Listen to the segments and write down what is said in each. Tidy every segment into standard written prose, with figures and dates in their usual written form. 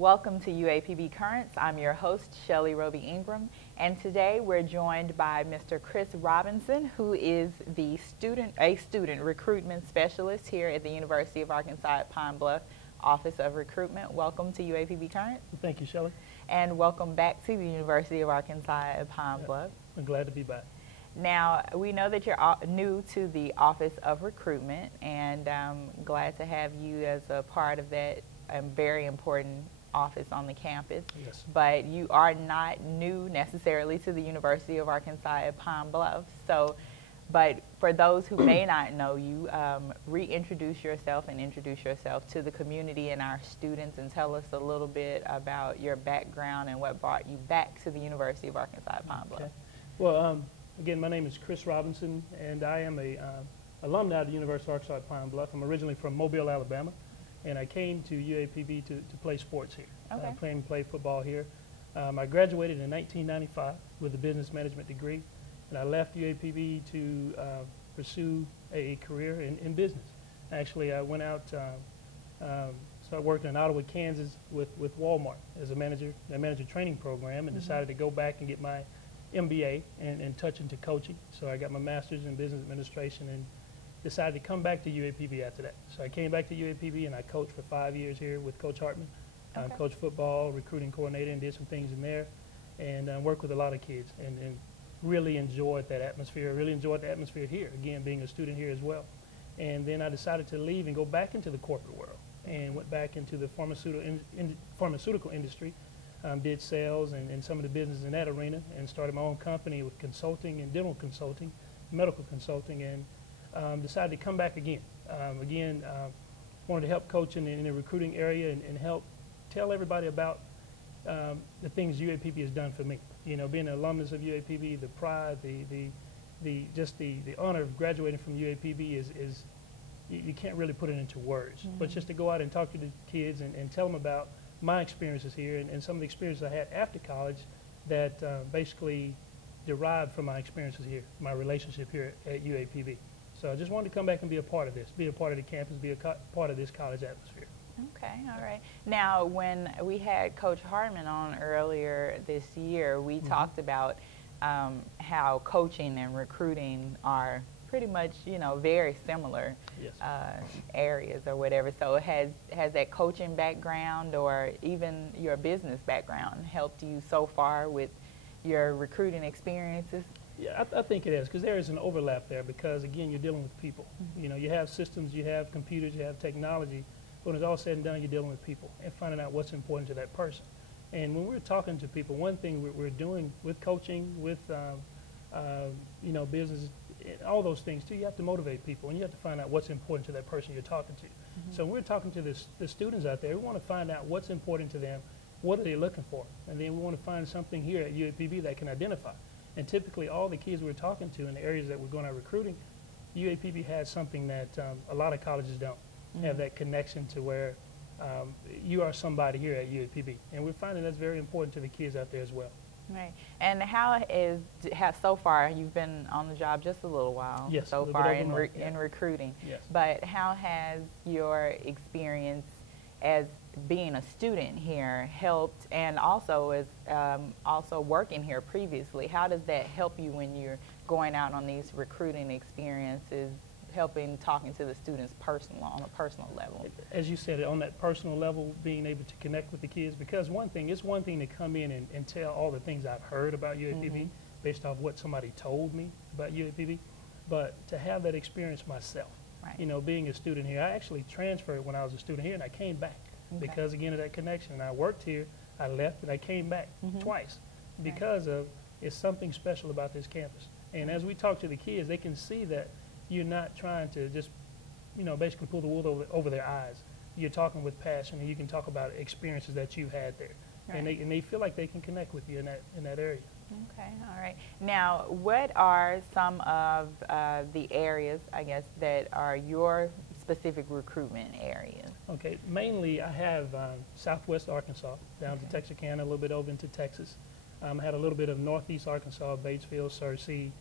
Welcome to UAPB Currents. I'm your host, Shelly Roby Ingram, and today we're joined by Mr. Chris Robinson, who is a student recruitment specialist here at the University of Arkansas at Pine Bluff Office of Recruitment. Welcome to UAPB Currents. Thank you, Shelly. And welcome back to the University of Arkansas at Pine Bluff. I'm glad to be back. Now, we know that you're new to the Office of Recruitment, and I'm glad to have you as a part of that very important office on the campus. Yes. But you are not new necessarily to the University of Arkansas at Pine Bluff. So, but for those who may not know you, reintroduce yourself and introduce yourself to the community and our students, and tell us a little bit about your background and what brought you back to the University of Arkansas at Pine Bluff. Okay. Well, again, my name is Chris Robinson, and I am a alumni of the University of Arkansas at Pine Bluff. I'm originally from Mobile, Alabama, and I came to UAPB to play sports here. Okay. Play football here. I graduated in 1995 with a business management degree, and I left UAPB to pursue a career in business. Actually, I went out, started working in Ottawa, Kansas with Walmart as a manager training program, and decided to go back and get my MBA and touch into coaching. So I got my master's in business administration and decided to come back to UAPB after that. So I came back to UAPB and I coached for 5 years here with Coach Hartman. Okay. Coached football, recruiting coordinator, and did some things in there, and worked with a lot of kids and really enjoyed that atmosphere. Really enjoyed the atmosphere here, again, being a student here as well. And then I decided to leave and go back into the corporate world, and went back into the pharmaceutical industry. Did sales and some of the business in that arena, and started my own company with consulting and dental consulting, medical consulting, and decided to come back again. Wanted to help coach in the recruiting area and help tell everybody about the things UAPB has done for me. You know, being an alumnus of UAPB, the pride, the honor of graduating from UAPB is you can't really put it into words. But just to go out and talk to the kids and tell them about my experiences here and some of the experiences I had after college that basically derived from my experiences here, my relationship here at UAPB. So I just wanted to come back and be a part of this, be a part of the campus, be a part of this college atmosphere. Okay, all right. Now, when we had Coach Hartman on earlier this year, we talked about how coaching and recruiting are pretty much, you know, very similar areas or whatever. So has that coaching background or even your business background helped you so far with your recruiting experiences? Yeah, I think it is, because there is an overlap there, because again, you're dealing with people. You know, you have systems, you have computers, you have technology, but when it's all said and done, you're dealing with people and finding out what's important to that person. And when we're talking to people, one thing we're doing with coaching, with you know, business, all those things too, you have to motivate people, and you have to find out what's important to that person you're talking to. So when we're talking to the students out there, we want to find out what's important to them, what are they looking for, and then we want to find something here at UAPB that can identify. And typically all the kids we're talking to in the areas that we're going out recruiting, UAPB has something that a lot of colleges don't have, that connection to where you are somebody here at UAPB. And we're finding that's very important to the kids out there as well. Right. And how so far, you've been on the job just a little while, yes, so far in recruiting, yes. But how has your experience as being a student here helped, and also as also working here previously, how does that help you when you're going out on these recruiting experiences, talking to the students on a personal level? As you said, on that personal level, being able to connect with the kids, because it's one thing to come in and tell all the things I've heard about UAPB based off what somebody told me about UAPB, but to have that experience myself. Right. You know, being a student here, I actually transferred when I was a student here, and I came back because, again, of that connection. And I worked here, I left, and I came back twice because of it's something special about this campus. And as we talk to the kids, they can see that you're not trying to just, you know, basically pull the wool over their eyes. You're talking with passion, and you can talk about experiences that you've had there. Right. And they feel like they can connect with you in that area. Okay, all right. Now, what are some of the areas, I guess, that are your specific recruitment areas? Okay, mainly I have Southwest Arkansas, down to Texarkana, a little bit over into Texas. I had a little bit of Northeast Arkansas, Batesville, Searcy,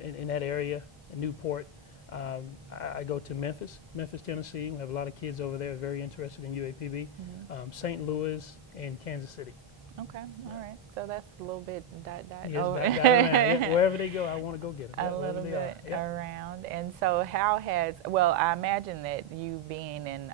in that area, Newport. I go to Memphis, Tennessee. We have a lot of kids over there very interested in UAPB. St. Louis and Kansas City. Okay, all right. So that's a little bit Yes, yeah, wherever they go, I want to go get them. A little bit around. And so how has, well, I imagine that you being in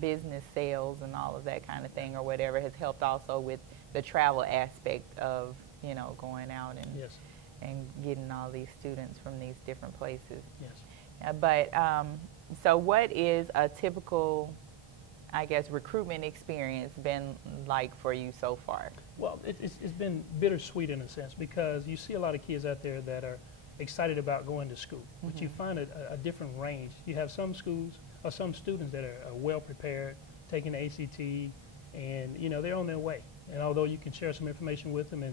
business sales and all of that kind of thing or whatever has helped also with the travel aspect of, you know, going out and Yes. and getting all these students from these different places. Yes. But so what is a typical, I guess, recruitment experience been like for you so far? Well, it's been bittersweet in a sense because you see a lot of kids out there that are excited about going to school, but you find a different range. You have some schools or some students that are well prepared, taking the ACT, and you know they're on their way. And although you can share some information with them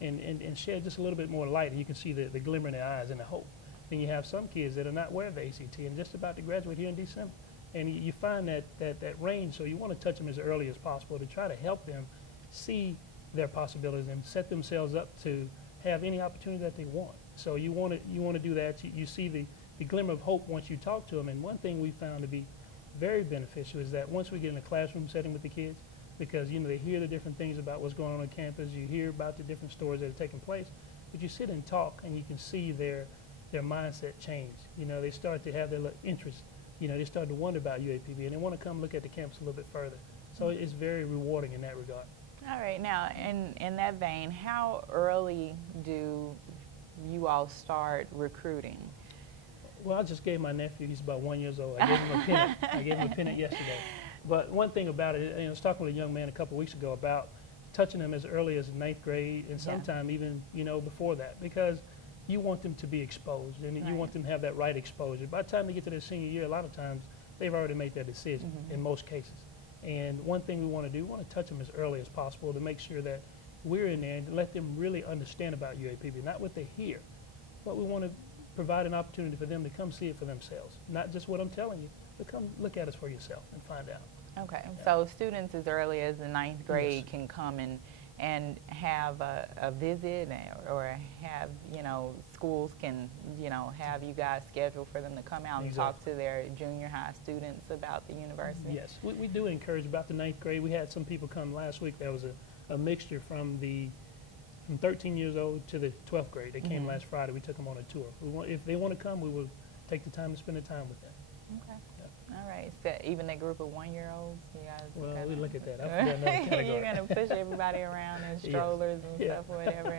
and shed just a little bit more light, you can see the glimmer in their eyes and the hope. Then you have some kids that are not aware of the ACT and just about to graduate here in December. And you find that range, so you want to touch them as early as possible to try to help them see their possibilities and set themselves up to have any opportunity that they want. So you want to do that. You see the glimmer of hope once you talk to them. And one thing we found to be very beneficial is that once we get in a classroom setting with the kids, because you know they hear the different things about what's going on campus, you hear about the different stories that are taking place, but you sit and talk and you can see their mindset change. You know, they start to have their interest. You know, they start to wonder about UAPB and they want to come look at the campus a little bit further. So it's very rewarding in that regard. All right, now in that vein, how early do you all start recruiting? Well, I just gave my nephew, he's about 1 year old, I gave him a pennant. I gave him a pennant yesterday. But one thing about it, you know, I was talking with a young man a couple weeks ago about touching them as early as 9th grade and sometime even, you know, before that, because you want them to be exposed and you want them to have that right exposure. By the time they get to their senior year, a lot of times they've already made their decision in most cases. And one thing we want to do, we want to touch them as early as possible to make sure that we're in there and let them really understand about UAPB, not what they hear, but we want to provide an opportunity for them to come see it for themselves. Not just what I'm telling you, but come look at us for yourself and find out. Okay, so students as early as the 9th grade can come and have a visit or have, you know, schools can, you know, have you guys schedule for them to come out and talk to their junior high students about the university? Yes, we do encourage about the 9th grade. We had some people come last week. There was a mixture from 13 years old to the 12th grade. They came last Friday. We took them on a tour. If they want to come, we will take the time to spend the time with them. Okay. All right. So even that group of 1-year-olds, you guys. Well, we look at that. You're gonna push everybody around in strollers and stuff, whatever,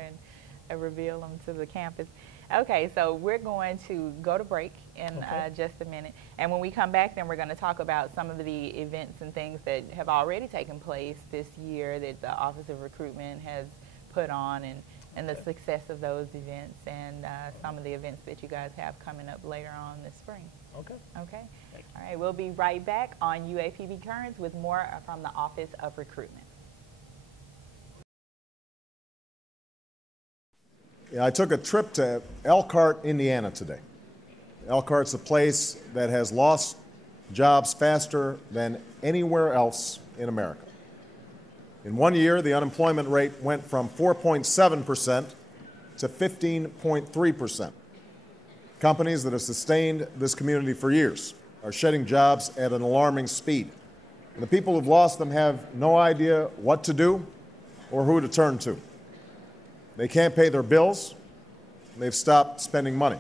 and reveal them to the campus. Okay, so we're going to go to break in just a minute, and when we come back, then we're going to talk about some of the events and things that have already taken place this year that the Office of Recruitment has put on, and the success of those events, and some of the events that you guys have coming up later on this spring. Okay. Okay. All right, we'll be right back on UAPB Currents with more from the Office of Recruitment. Yeah, I took a trip to Elkhart, Indiana today. Elkhart's a place that has lost jobs faster than anywhere else in America. In 1 year, the unemployment rate went from 4.7% to 15.3%. Companies that have sustained this community for years are shedding jobs at an alarming speed. And the people who've lost them have no idea what to do or who to turn to. They can't pay their bills, and they've stopped spending money.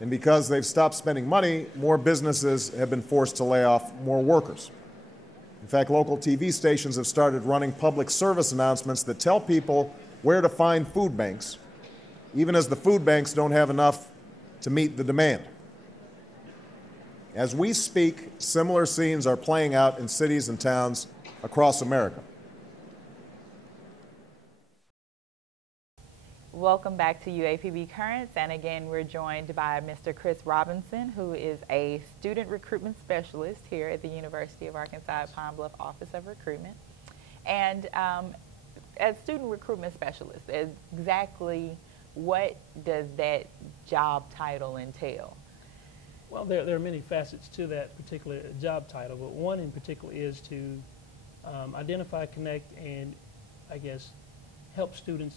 And because they've stopped spending money, more businesses have been forced to lay off more workers. In fact, local TV stations have started running public service announcements that tell people where to find food banks, even as the food banks don't have enough to meet the demand. As we speak, similar scenes are playing out in cities and towns across America. Welcome back to UAPB Currents, and again we're joined by Mr. Chris Robinson, who is a student recruitment specialist here at the University of Arkansas at Pine Bluff Office of Recruitment. And as student recruitment specialist, exactly what does that job title entail? Well, there are many facets to that particular job title, but one in particular is to identify, connect, and I guess help students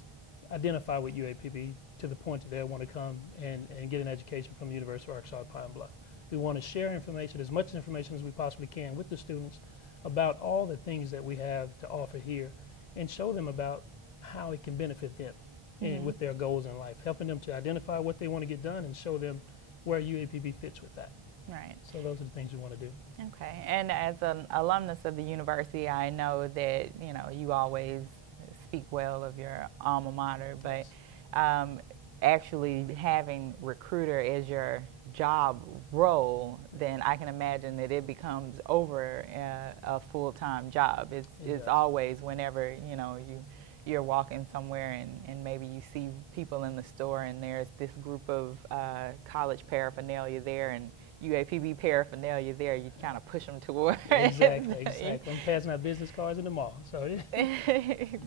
identify with UAPB, to the point that they want to come and get an education from the University of Arkansas at Pine Bluff. We want to share information, as much information as we possibly can, with the students about all the things that we have to offer here, and show them about how it can benefit them and with their goals in life, helping them to identify what they want to get done and show them where UAPB fits with that. Right. So those are the things we want to do. Okay. And as an alumnus of the university, I know that, you know, you always speak well of your alma mater, but actually having recruiter as your job role, then I can imagine that it becomes over a full-time job. It's always whenever, you know, you're walking somewhere and maybe you see people in the store and there's this group of college paraphernalia there and UAPB paraphernalia there, you kind of push them toward. Exactly. I'm passing out business cards in the mall. So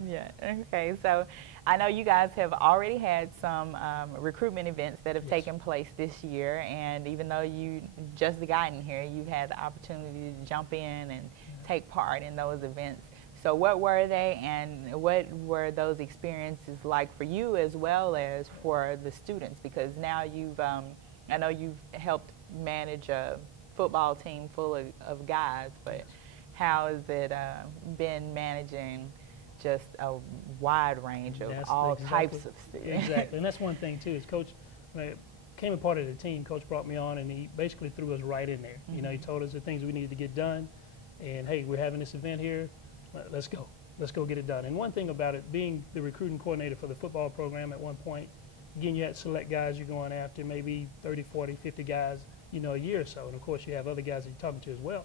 yeah. Okay. So I know you guys have already had some recruitment events that have taken place this year, and even though you just gotten here, you've had the opportunity to jump in and take part in those events. So what were they, and what were those experiences like for you as well as for the students? Because now you've, I know you've helped manage a football team full of guys, but how has it been managing just a wide range of all types of students? Exactly, and that's one thing too, is Coach, when I became a part of the team, Coach brought me on and he basically threw us right in there. You know, he told us the things we needed to get done, and hey, we're having this event here, let's go get it done. And one thing about it, being the recruiting coordinator for the football program at one point, again, you had select guys you're going after, maybe 30, 40, 50 guys, you know, a year or so. And of course, you have other guys that you're talking to as well.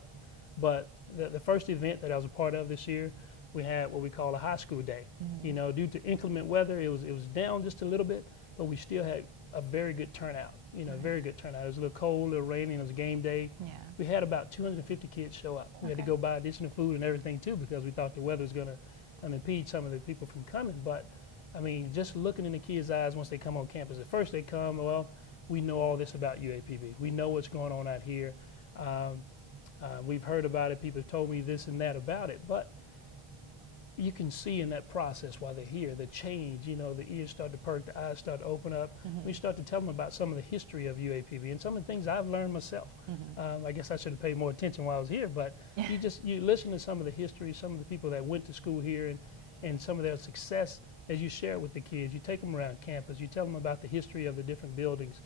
But the first event that I was a part of this year, we had what we call a high school day. You know, due to inclement weather, it was down just a little bit, but we still had a very good turnout. You know, very good turnout. It was a little cold, a little rainy, and it was a game day. Yeah. We had about 250 kids show up. We had to go buy additional food and everything too, because we thought the weather was going to impede some of the people from coming. But I mean, just looking in the kids' eyes once they come on campus. At first they come, well, we know all this about UAPB. We know what's going on out here. We've heard about it. People have told me this and that about it. But you can see in that process while they're here, the change, you know, the ears start to perk, the eyes start to open up. We start to tell them about some of the history of UAPB and some of the things I've learned myself. I guess I should have paid more attention while I was here, but you listen to some of the history, some of the people that went to school here and some of their success as you share it with the kids. You take them around campus, you tell them about the history of the different buildings.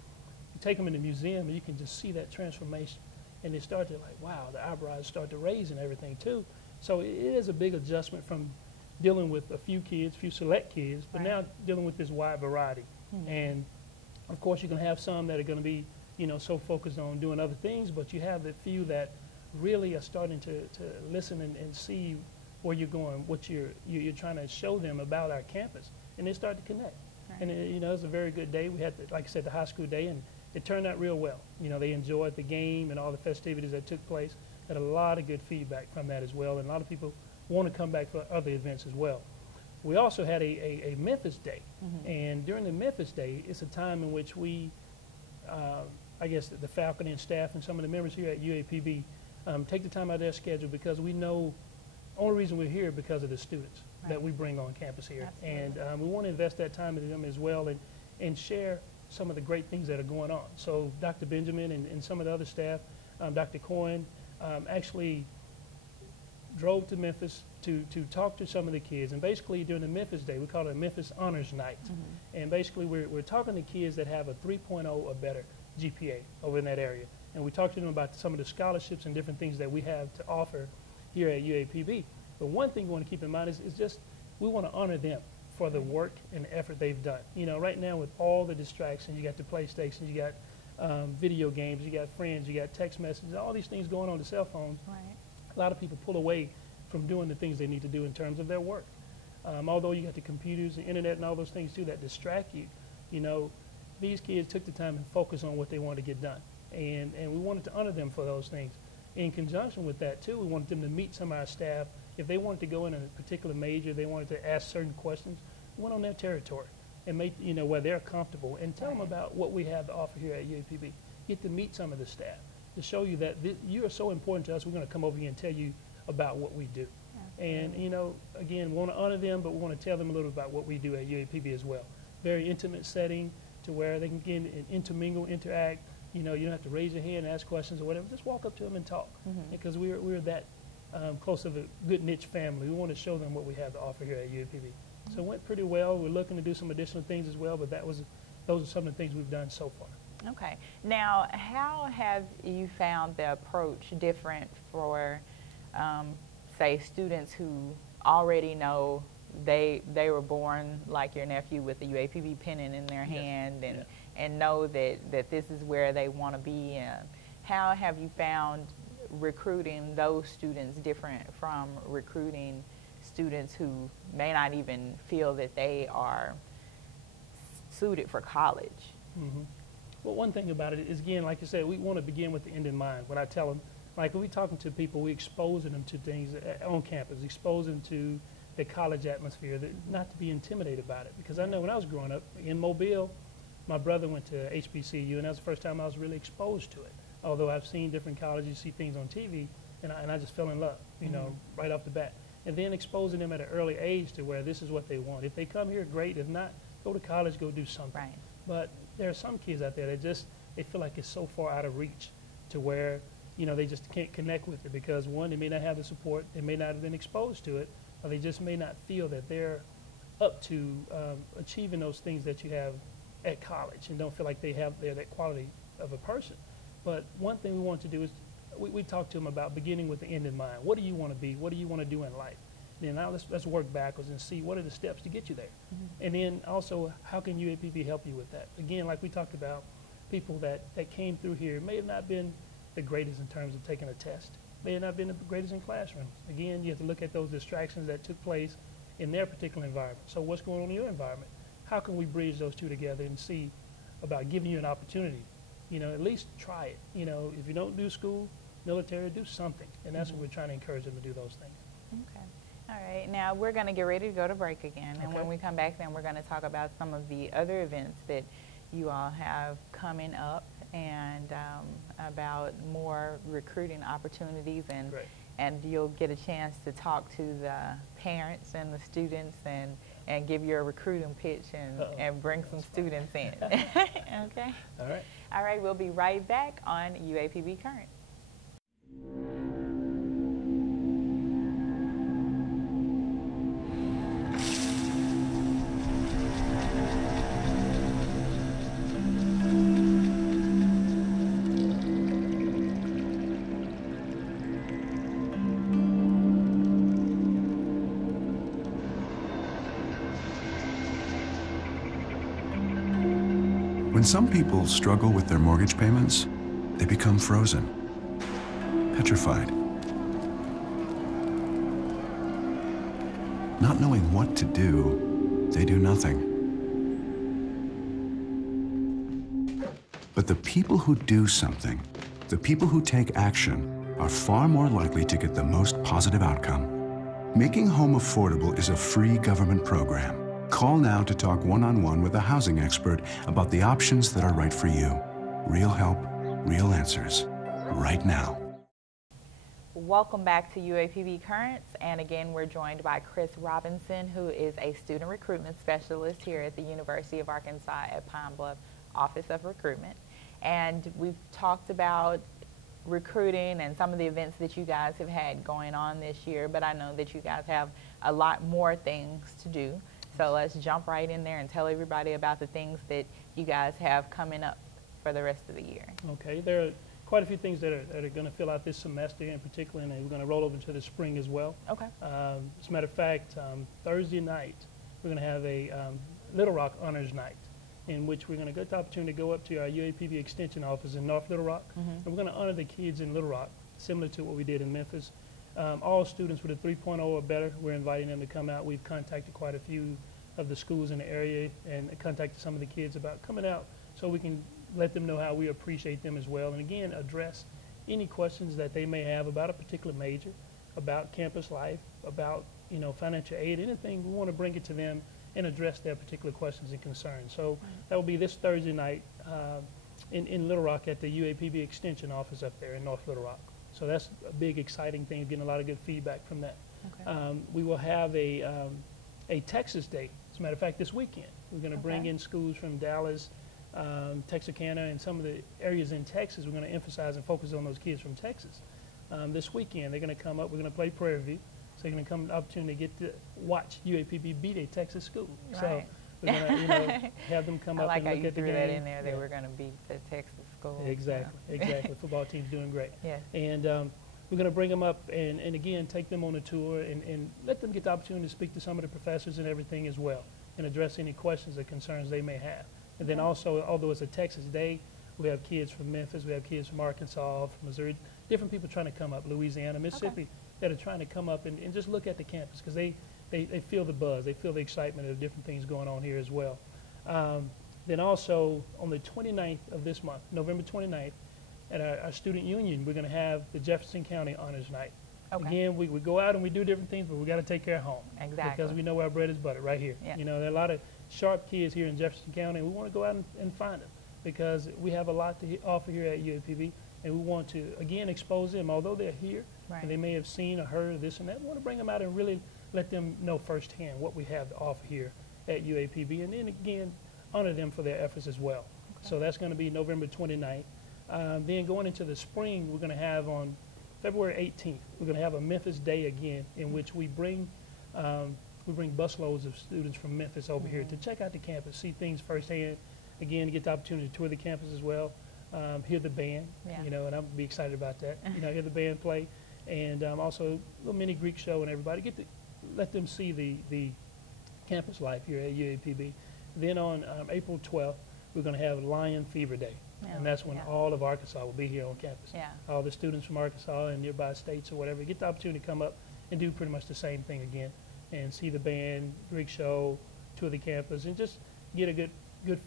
You take them in the museum and you can just see that transformation. And they start to like, wow, the eyebrows start to raise and everything too. So it is a big adjustment from dealing with a few kids, few select kids, but now dealing with this wide variety. And of course, you're going to have some that are going to be, you know, so focused on doing other things, but you have the few that really are starting to listen and see where you're going, what you're trying to show them about our campus, and they start to connect. And you know, it was a very good day. We had, like I said, the high school day, and it turned out real well. You know, they enjoyed the game and all the festivities that took place. Had a lot of good feedback from that as well, and a lot of people want to come back for other events as well. We also had a Memphis Day, and during the Memphis Day, it's a time in which we, I guess the faculty and staff and some of the members here at UAPB take the time out of their schedule, because we know only reason we're here because of the students that we bring on campus here. Absolutely. And we want to invest that time in them as well and share some of the great things that are going on. So Dr. Benjamin and some of the other staff, Dr. Coyne, actually drove to Memphis to talk to some of the kids. And basically during the Memphis Day, we call it a Memphis Honors Night. And basically we're talking to kids that have a 3.0 or better GPA over in that area. And we talk to them about some of the scholarships and different things that we have to offer here at UAPB. But one thing we want to keep in mind is just we want to honor them for the work and the effort they've done. You know, right now with all the distractions, you got the PlayStations, you got video games, you got friends, you got text messages, all these things going on the cell phones. A lot of people pull away from doing the things they need to do in terms of their work. Although you got the computers, the internet, and all those things too that distract you, you know, these kids took the time and focused on what they wanted to get done. And we wanted to honor them for those things. In conjunction with that too, we wanted them to meet some of our staff. If they wanted to go in a particular major, they wanted to ask certain questions, we went on their territory and make, you know, where they're comfortable and tell them about what we have to offer here at UAPB. Get to meet some of the staff to show you that you are so important to us, we're going to come over here and tell you about what we do. And, you know, again, we want to honor them, but we want to tell them a little about what we do at UAPB as well. very intimate setting to where they can get and intermingle, interact. You know, you don't have to raise your hand and ask questions or whatever. Just walk up to them and talk, because we're that close of a good niche family. We want to show them what we have to offer here at UAPB. So it went pretty well. We're looking to do some additional things as well, but those are some of the things we've done so far. Okay. Now, how have you found the approach different for, say, students who already know they were born like your nephew with the UAPB pennant in their hand and know that this is where they want to be? And how have you found recruiting those students different from recruiting students who may not even feel that they are suited for college? Well, one thing about it is, again, like you said, we want to begin with the end in mind. When I tell them, like when we're talking to people, we're exposing them to things on campus, exposing them to the college atmosphere, not to be intimidated about it. Because I know when I was growing up in Mobile, my brother went to HBCU, and that was the first time I was really exposed to it. Although I've seen different colleges, see things on TV, and I just fell in love, you know, right off the bat. And then exposing them at an early age to where this is what they want. If they come here, great. If not, go to college, go do something. Right. But there are some kids out there that they feel like it's so far out of reach to where, you know, they just can't connect with it because, one, they may not have the support, they may not have been exposed to it, or they just may not feel that they're up to achieving those things that you have at college and don't feel like they're that quality of a person. But one thing we want to do is we talk to them about beginning with the end in mind. What do you want to be? What do you want to do in life? Then now let's work backwards and see what are the steps to get you there. And then also, how can UAPB help you with that? Again, like we talked about, people that came through here may have not been the greatest in terms of taking a test. May have not been the greatest in classrooms. Again, you have to look at those distractions that took place in their particular environment. So what's going on in your environment? How can we bridge those two together and see about giving you an opportunity? You know, at least try it. You know, if you don't do school, military, do something. And that's what we're trying to encourage them to do those things. Okay. All right. Now, we're going to get ready to go to break again. And Okay. when we come back, then we're going to talk about some of the other events that you all have coming up and about more recruiting opportunities. Great. And you'll get a chance to talk to the parents and the students and give your recruiting pitch and bring some students in. Okay? All right. All right. We'll be right back on UAPB Current. When some people struggle with their mortgage payments, they become frozen, petrified. Not knowing what to do, they do nothing. But the people who do something, the people who take action, are far more likely to get the most positive outcome. Making home affordable is a free government program. Call now to talk one-on-one with a housing expert about the options that are right for you. Real help, real answers, right now. Welcome back to UAPB Currents, and again we're joined by Chris Robinson, who is a student recruitment specialist here at the University of Arkansas at Pine Bluff Office of Recruitment. And we've talked about recruiting and some of the events that you guys have had going on this year, but I know that you guys have a lot more things to do. So let's jump right in there and tell everybody about the things that you guys have coming up for the rest of the year. Okay, there are quite a few things that are going to fill out this semester in particular, and we're going to roll over into the spring as well. Okay. As a matter of fact, Thursday night, we're going to have a Little Rock Honors Night, in which we're going to get the opportunity to go up to our UAPB Extension office in North Little Rock, and we're going to honor the kids in Little Rock, similar to what we did in Memphis. All students with a 3.0 or better, we're inviting them to come out. We've contacted quite a few of the schools in the area and contacted some of the kids about coming out so we can let them know how we appreciate them as well. And again, address any questions that they may have about a particular major, about campus life, about financial aid, anything. We want to bring it to them and address their particular questions and concerns. So that will be this Thursday night in Little Rock at the UAPB Extension office up there in North Little Rock. So that's a big, exciting thing, getting a lot of good feedback from that. Okay. We will have a Texas Day. As a a matter of fact, this weekend, we're going to bring in schools from Dallas, Texarkana, and some of the areas in Texas. We're going to emphasize and focus on those kids from Texas. This weekend, they're going to come up. We're going to play Prairie View. So they're going to come an opportunity to get to watch UAPB beat a Texas school. Right. So we're going to have them come up and look at the game. I like how you threw that in there. They were going to beat the Texas school. Exactly, exactly. Football team's doing great. Yeah. And we're going to bring them up and again, take them on a tour and let them get the opportunity to speak to some of the professors and everything as well and address any questions or concerns they may have. And then also, although it's a Texas Day, we have kids from Memphis, we have kids from Arkansas, from Missouri, different people trying to come up, Louisiana, Mississippi, that are trying to come up and just look at the campus because they feel the buzz, they feel the excitement of different things going on here as well. Then also on the 29th of this month, November 29th, at our student union, we're going to have the Jefferson County Honors Night. Okay. Again, we go out and we do different things, but we got to take care of home. Exactly. Because we know our bread is buttered right here. Yeah. You know, there are a lot of sharp kids here in Jefferson County, and we want to go out and find them because we have a lot to offer here at UAPB, and we want to, again, expose them. Although they're here, Right. and they may have seen or heard of this and that, we want to bring them out and really let them know firsthand what we have to offer here at UAPB, and then again, honor them for their efforts as well. Okay. So that's going to be November 29th. Then going into the spring, we're going to have on February 18th, we're going to have a Memphis Day again, in which we bring busloads of students from Memphis over here to check out the campus, see things firsthand. Again, get the opportunity to tour the campus as well, hear the band, Yeah. you know, and I'm be excited about that. You know, hear the band play, and also a little mini Greek show, and everybody let them see the campus life here at UAPB. Then on April 12th, we're going to have Lion Fever Day. Yeah. And that's when all of Arkansas will be here on campus. Yeah. All the students from Arkansas and nearby states or whatever get the opportunity to come up and do pretty much the same thing again and see the band, Greek show, tour the campus, and just get a good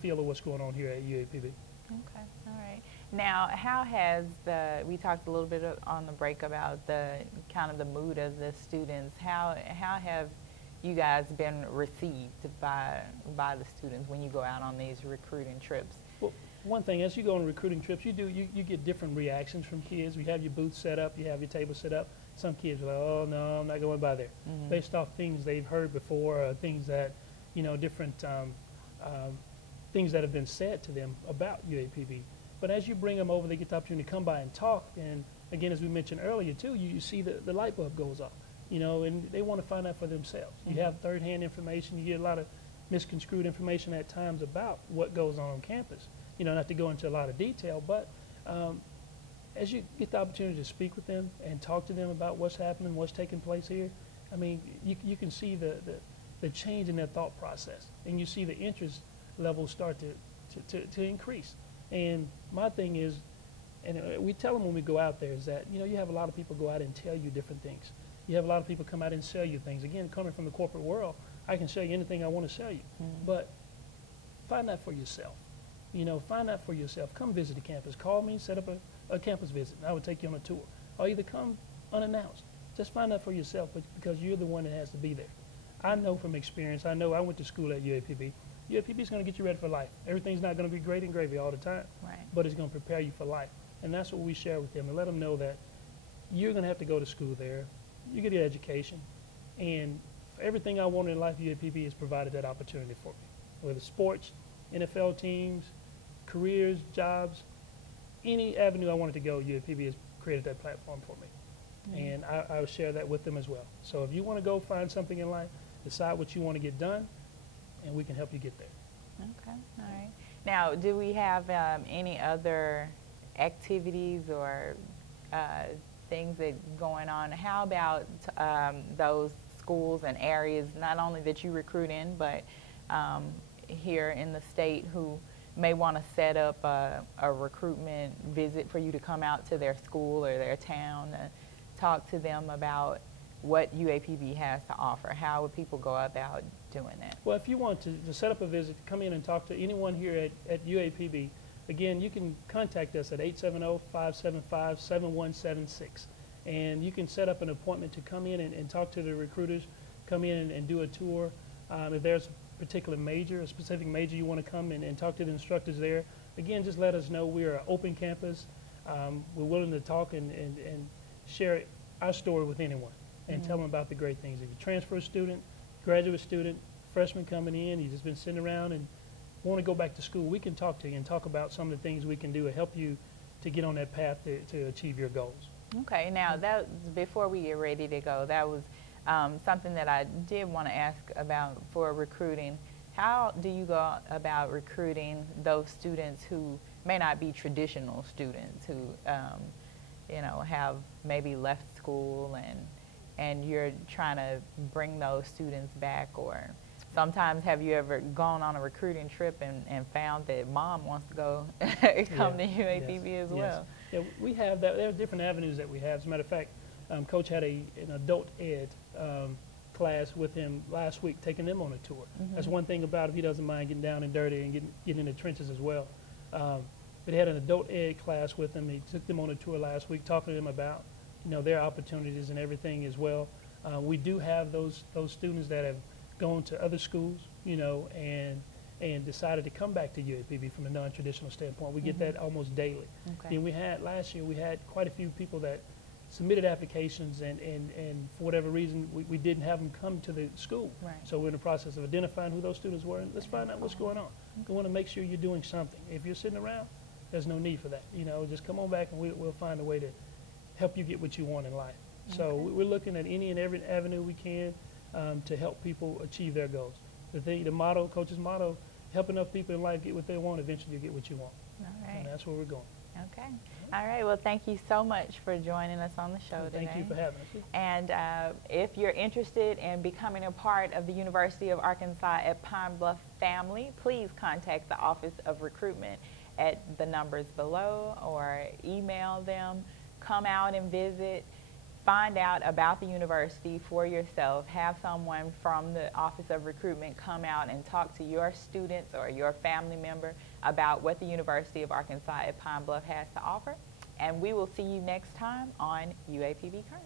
feel of what's going on here at UAPB. Okay, all right. Now, how has we talked a little bit on the break about the kind of the mood of the students. How have you guys been received by the students when you go out on these recruiting trips? Well, one thing, as you go on recruiting trips, you get different reactions from kids. You have your booth set up, you have your table set up. Some kids are like, oh, no, I'm not going by there. Based off things they've heard before or things that, you know, different things that have been said to them about UAPB. But as you bring them over, they get the opportunity to come by and talk. And again, as we mentioned earlier, too, you see the light bulb goes off, you know, and they want to find out for themselves. You have third-hand information. You get a lot of misconstrued information at times about what goes on campus. You know, not to go into a lot of detail, but as you get the opportunity to speak with them and talk to them about what's happening, what's taking place here, I mean, you can see the change in their thought process, and you see the interest levels start to increase. And my thing is, and we tell them when we go out there, is that, you know, you have a lot of people go out and tell you different things. You have a lot of people come out and sell you things. Again, coming from the corporate world, I can sell you anything I want to sell you. But find out for yourself. You know, find out for yourself. Come visit the campus. Call me, set up a campus visit, and I would take you on a tour. Or either come unannounced. Just find out for yourself, because you're the one that has to be there. I know from experience, I know I went to school at UAPB. UAPB is going to get you ready for life. Everything's not going to be great and gravy all the time, Right. but it's going to prepare you for life. And that's what we share with them, and let them know that you're going to have to go to school there. You get your education, and for everything I want in life, UAPB has provided that opportunity for me. Whether sports, NFL teams, careers, jobs, any avenue I wanted to go, UAPB has created that platform for me. And I will share that with them as well. So if you want to go find something in life, decide what you want to get done, and we can help you get there. Okay, all right. Now, do we have any other activities or things that going on? How about those schools and areas, not only that you recruit in, but here in the state, who may want to set up a recruitment visit for you to come out to their school or their town to talk to them about what UAPB has to offer? How would people go about doing that? Well, if you want to set up a visit, come in and talk to anyone here at UAPB, again, you can contact us at 870-575-7176. And you can set up an appointment to come in and talk to the recruiters, come in and do a tour. If there's a particular major, a specific major you want to come and talk to the instructors there, again, just let us know. We are an open campus. We're willing to talk and share our story with anyone and tell them about the great things. If you're a transfer student, graduate student, freshman coming in, you've just been sitting around and want to go back to school, we can talk to you and talk about some of the things we can do to help you to get on that path to achieve your goals. Okay, now that before we get ready to go, that was something that I did want to ask about for recruiting. How do you go about recruiting those students who may not be traditional students, who you know, have maybe left school and you're trying to bring those students back? Or sometimes have you ever gone on a recruiting trip and found that mom wants to go come to UAPB as well? Yeah, we have that. There are different avenues that we have. As a matter of fact, Coach had an adult ed class with him last week, taking them on a tour. That's one thing about him. He doesn't mind getting down and dirty and getting in the trenches as well. But he had an adult ed class with him. He took them on a tour last week, talking to them about, you know, their opportunities and everything as well. We do have those students that have gone to other schools, you know, and decided to come back to UAPB from a non-traditional standpoint. We get that almost daily. Okay. And last year we had quite a few people that submitted applications and for whatever reason we didn't have them come to the school. Right. So we're in the process of identifying who those students were, and let's find out what's going on. We want to make sure you're doing something. If you're sitting around, there's no need for that. You know, just come on back and we'll find a way to help you get what you want in life. So we're looking at any and every avenue we can to help people achieve their goals. The motto, Coach's motto, help enough people in life get what they want, eventually you get what you want. All right. And that's where we're going. Okay. All right. Well, thank you so much for joining us on the show today. Thank you for having us. And if you're interested in becoming a part of the University of Arkansas at Pine Bluff family, please contact the Office of Recruitment at the numbers below or email them. Come out and visit. Find out about the university for yourself. Have someone from the Office of Recruitment come out and talk to your students or your family member about what the University of Arkansas at Pine Bluff has to offer. And we will see you next time on UAPB Current.